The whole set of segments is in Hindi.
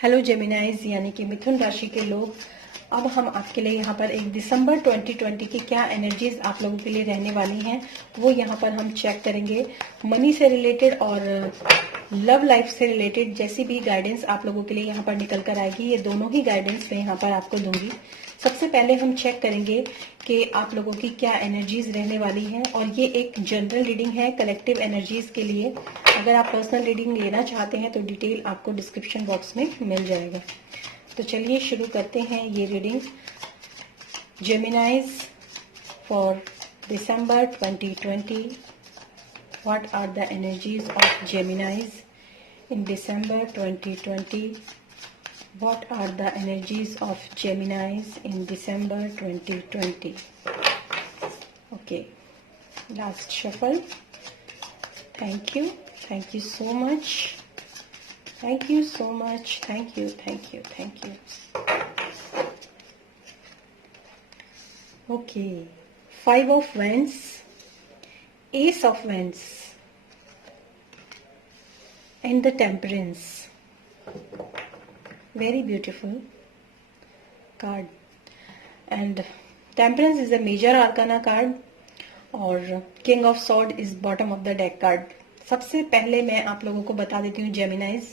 हेलो जेमिनाइज यानी कि मिथुन राशि के लोग, अब हम आपके लिए यहाँ पर 1 दिसंबर 2020 की क्या एनर्जीज आप लोगों के लिए रहने वाली हैं वो यहाँ पर हम चेक करेंगे। मनी से रिलेटेड और लव लाइफ से रिलेटेड जैसी भी गाइडेंस आप लोगों के लिए यहाँ पर निकल कर आएगी, ये दोनों ही गाइडेंस मैं यहाँ पर आपको दूंगी। सबसे पहले हम चेक करेंगे कि आप लोगों की क्या एनर्जीज रहने वाली हैं, और ये एक जनरल रीडिंग है कलेक्टिव एनर्जीज के लिए। अगर आप पर्सनल रीडिंग लेना चाहते हैं तो डिटेल आपको डिस्क्रिप्शन बॉक्स में मिल जाएगा। तो चलिए शुरू करते हैं ये reading. Geminis for December 2020, what are the energies of Geminis in December 2020? What are the energies of Geminis in December 2020? Okay, last shuffle. Thank you so much, thank you so much, thank you. Okay, 5 of Wands, Ace of Wands and the Temperance. Very beautiful card. And Temperance is a major arcana card और King of Sword is bottom of the deck card. सबसे पहले मैं आप लोगों को बता देती हूँ जेमिनाइज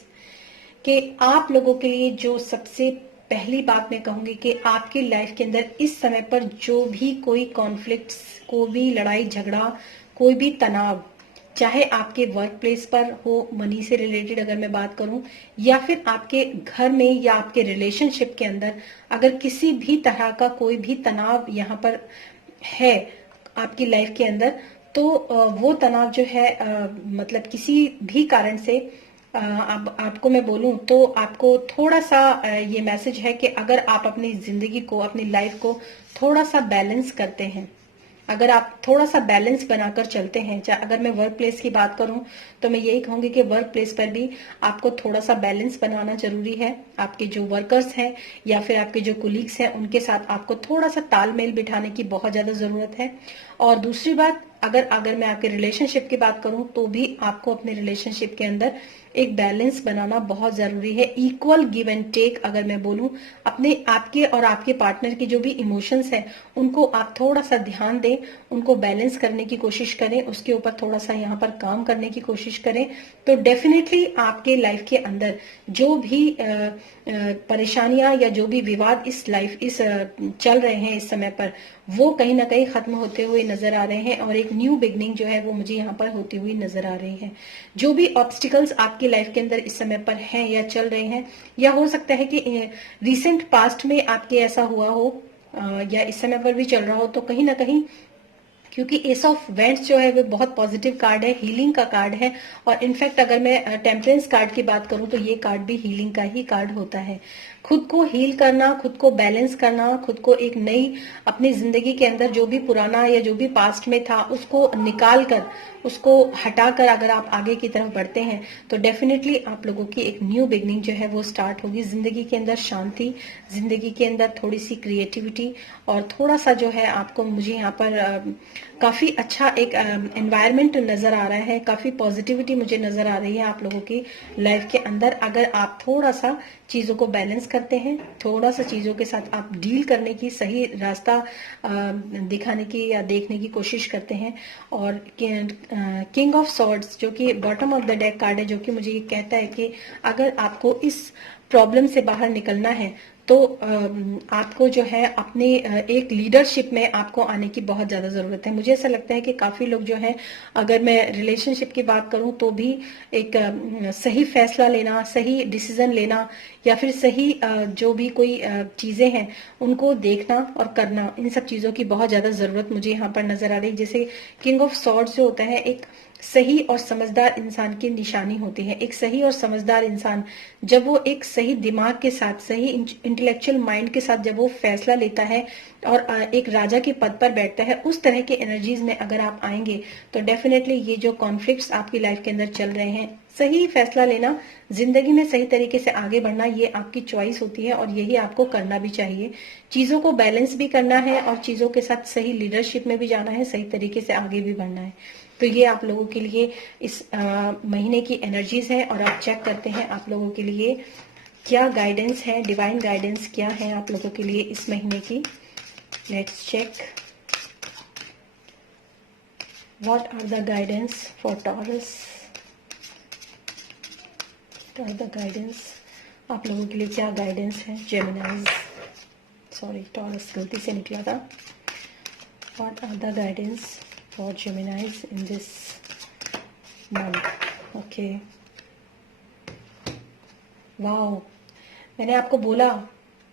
कि आप लोगों के लिए जो सबसे पहली बात मैं कहूंगी कि आपकी लाइफ के अंदर इस समय पर जो भी कोई कॉन्फ्लिक्ट्स, कोई भी लड़ाई झगड़ा, कोई भी तनाव, चाहे आपके वर्क प्लेस पर हो, मनी से रिलेटेड अगर मैं बात करूं, या फिर आपके घर में या आपके रिलेशनशिप के अंदर अगर किसी भी तरह का कोई भी तनाव यहाँ पर है आपकी लाइफ के अंदर, तो वो तनाव जो है मतलब किसी भी कारण से आपको मैं बोलूं तो आपको थोड़ा सा ये मैसेज है कि अगर आप अपनी जिंदगी को, अपनी लाइफ को थोड़ा सा बैलेंस करते हैं, अगर आप थोड़ा सा बैलेंस बनाकर चलते हैं, चाहे अगर मैं वर्क प्लेस की बात करूं तो मैं यही कहूंगी कि वर्क प्लेस पर भी आपको थोड़ा सा बैलेंस बनाना जरूरी है। आपके जो वर्कर्स हैं या फिर आपके जो कुलीग्स हैं उनके साथ आपको थोड़ा सा तालमेल बिठाने की बहुत ज्यादा जरूरत है। और दूसरी बात, अगर मैं आपके रिलेशनशिप की बात करूं तो भी आपको अपने रिलेशनशिप के अंदर एक बैलेंस बनाना बहुत जरूरी है। इक्वल गिव एंड टेक, अगर मैं बोलूं, अपने आपके और आपके पार्टनर के जो भी इमोशंस हैं उनको आप थोड़ा सा ध्यान दें, उनको बैलेंस करने की कोशिश करें, उसके ऊपर थोड़ा सा यहाँ पर काम करने की कोशिश करें, तो डेफिनेटली आपके लाइफ के अंदर जो भी परेशानियां या जो भी विवाद चल रहे हैं इस समय पर, वो कहीं ना कहीं खत्म होते हुए नजर आ रहे हैं और एक न्यू बिगनिंग जो है वो मुझे यहाँ पर होती हुई नजर आ रही है। जो भी ऑब्स्टिकल्स आपकी लाइफ के अंदर इस समय पर हैं या चल रहे हैं, या हो सकता है कि रिसेंट पास्ट में आपके ऐसा हुआ हो या इस समय पर भी चल रहा हो, तो कहीं ना कहीं, क्योंकि एस ऑफ वेंट्स जो है वो बहुत पॉजिटिव कार्ड है, हीलिंग का कार्ड है, और इनफैक्ट अगर मैं टेम्परेंस कार्ड की बात करूं तो ये कार्ड भी हीलिंग का ही कार्ड होता है। खुद को हील करना, खुद को बैलेंस करना, खुद को एक नई अपनी जिंदगी के अंदर जो भी पुराना या जो भी पास्ट में था उसको निकाल कर, उसको हटाकर अगर आप आगे की तरफ बढ़ते हैं तो डेफिनेटली आप लोगों की एक न्यू बिगनिंग जो है वो स्टार्ट होगी। जिंदगी के अंदर शांति, जिंदगी के अंदर थोड़ी सी क्रिएटिविटी, और थोड़ा सा जो है आपको, मुझे यहाँ पर काफी अच्छा एक एनवायरनमेंट नजर आ रहा है, काफी पॉजिटिविटी मुझे नजर आ रही है आप लोगों की लाइफ के अंदर। अगर आप थोड़ा सा चीजों को बैलेंस करते हैं, थोड़ा सा चीजों के साथ आप डील करने की, सही रास्ता दिखाने की या देखने की कोशिश करते हैं। और किंग ऑफ सॉर्ड्स जो कि bottom of the deck card है, जो कि मुझे ये कहता है कि अगर आपको इस प्रॉब्लम से बाहर निकलना है तो आपको जो है अपने एक लीडरशिप में आपको आने की बहुत ज्यादा जरूरत है। मुझे ऐसा लगता है कि काफी लोग जो है, अगर मैं रिलेशनशिप की बात करूं तो भी एक सही फैसला लेना, सही डिसीजन लेना, या फिर सही जो भी कोई चीजें हैं उनको देखना और करना, इन सब चीजों की बहुत ज्यादा जरूरत मुझे यहाँ पर नजर आ रही है। जैसे किंग ऑफ सॉर्ड्स जो होता है, एक सही और समझदार इंसान की निशानी होती है। एक सही और समझदार इंसान जब वो एक सही दिमाग के साथ, सही इंटेलेक्चुअल माइंड के साथ जब वो फैसला लेता है और एक राजा के पद पर बैठता है, उस तरह के एनर्जीज में अगर आप आएंगे तो डेफिनेटली ये जो कॉन्फ्लिक्ट्स आपकी लाइफ के अंदर चल रहे हैं, सही फैसला लेना, जिंदगी में सही तरीके से आगे बढ़ना, ये आपकी चॉइस होती है और यही आपको करना भी चाहिए। चीजों को बैलेंस भी करना है और चीजों के साथ सही लीडरशिप में भी जाना है, सही तरीके से आगे भी बढ़ना है। तो ये आप लोगों के लिए इस महीने की एनर्जीज है और आप चेक करते हैं आप लोगों के लिए क्या गाइडेंस है, डिवाइन गाइडेंस क्या है आप लोगों के लिए इस महीने की। Let's check what are the guidance for Taurus. What are the guidance आप लोगों के लिए, क्या गाइडेंस है। जेमिनाइज, सॉरी टॉरस गलती से निकला था। What are the guidance for Geminis in this month. Okay, wow, मैंने आपको बोला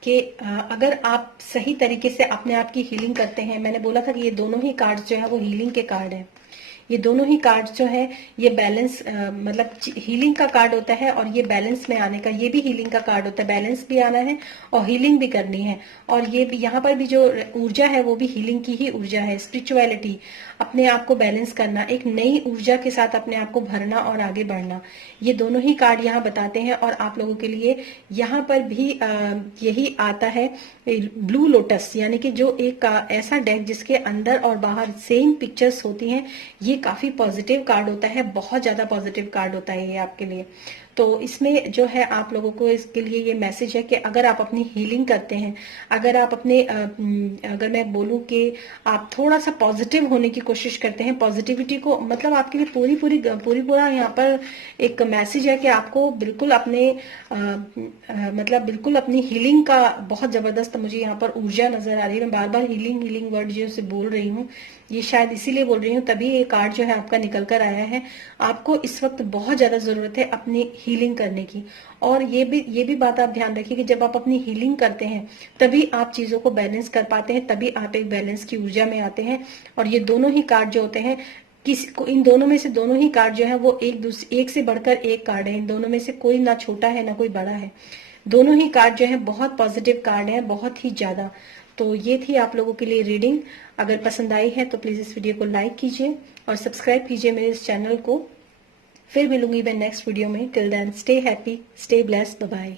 कि अगर आप सही तरीके से अपने आप की हीलिंग करते हैं, मैंने बोला था कि ये दोनों ही कार्ड्स जो है वो हीलिंग के कार्ड हैं। ये दोनों ही कार्ड्स जो है ये बैलेंस मतलब हीलिंग का कार्ड होता है, और ये बैलेंस में आने का, ये भी हीलिंग का कार्ड होता है। बैलेंस भी आना है और हीलिंग भी करनी है, और ये भी यहाँ पर भी जो ऊर्जा है वो भी हीलिंग की ही ऊर्जा है। स्पिरिचुअलिटी, अपने आप को बैलेंस करना, एक नई ऊर्जा के साथ अपने आप को भरना और आगे बढ़ना, ये दोनों ही कार्ड यहाँ बताते हैं। और आप लोगों के लिए यहाँ पर भी यही आता है ब्लू लोटस, यानी कि जो एक ऐसा डेक जिसके अंदर और बाहर सेम पिक्चर्स होती हैं, ये काफी पॉजिटिव कार्ड होता है, बहुत ज्यादा पॉजिटिव कार्ड होता है ये आपके लिए। तो इसमें जो है आप लोगों को इसके लिए ये मैसेज है कि अगर आप अपनी हीलिंग करते हैं, अगर आप अपने अगर मैं बोलूं कि आप थोड़ा सा पॉजिटिव होने की कोशिश करते हैं, पॉजिटिविटी को, मतलब आपके लिए पूरा यहाँ पर एक मैसेज है कि आपको बिल्कुल अपने मतलब बिल्कुल अपनी हीलिंग का बहुत जबरदस्त मुझे यहाँ पर ऊर्जा नजर आ रही है। मैं बार बार हीलिंग हीलिंग वर्ड जो से बोल रही हूँ, ये शायद इसीलिए बोल रही हूँ, तभी ये कार्ड जो है आपका निकल कर आया है। आपको इस वक्त बहुत ज्यादा जरूरत है अपनी हीलिंग करने की। और ये भी बात आप ध्यान रखिए कि जब आप अपनी हीलिंग करते हैं तभी आप चीजों को बैलेंस कर पाते हैं, तभी आप एक बैलेंस की ऊर्जा में आते हैं। और ये दोनों ही कार्ड जो होते हैं, किसी को इन दोनों में से दोनों ही कार्ड जो है वो एक से बढ़कर एक कार्ड है। इन दोनों में से कोई ना छोटा है ना कोई बड़ा है, दोनों ही कार्ड जो है बहुत पॉजिटिव कार्ड है, बहुत ही ज्यादा। तो ये थी आप लोगों के लिए रीडिंग। अगर पसंद आई है तो प्लीज इस वीडियो को लाइक कीजिए और सब्सक्राइब कीजिए मेरे इस चैनल को। फिर मिलूंगी मैं नेक्स्ट वीडियो में। Till then stay happy, stay blessed, bye bye.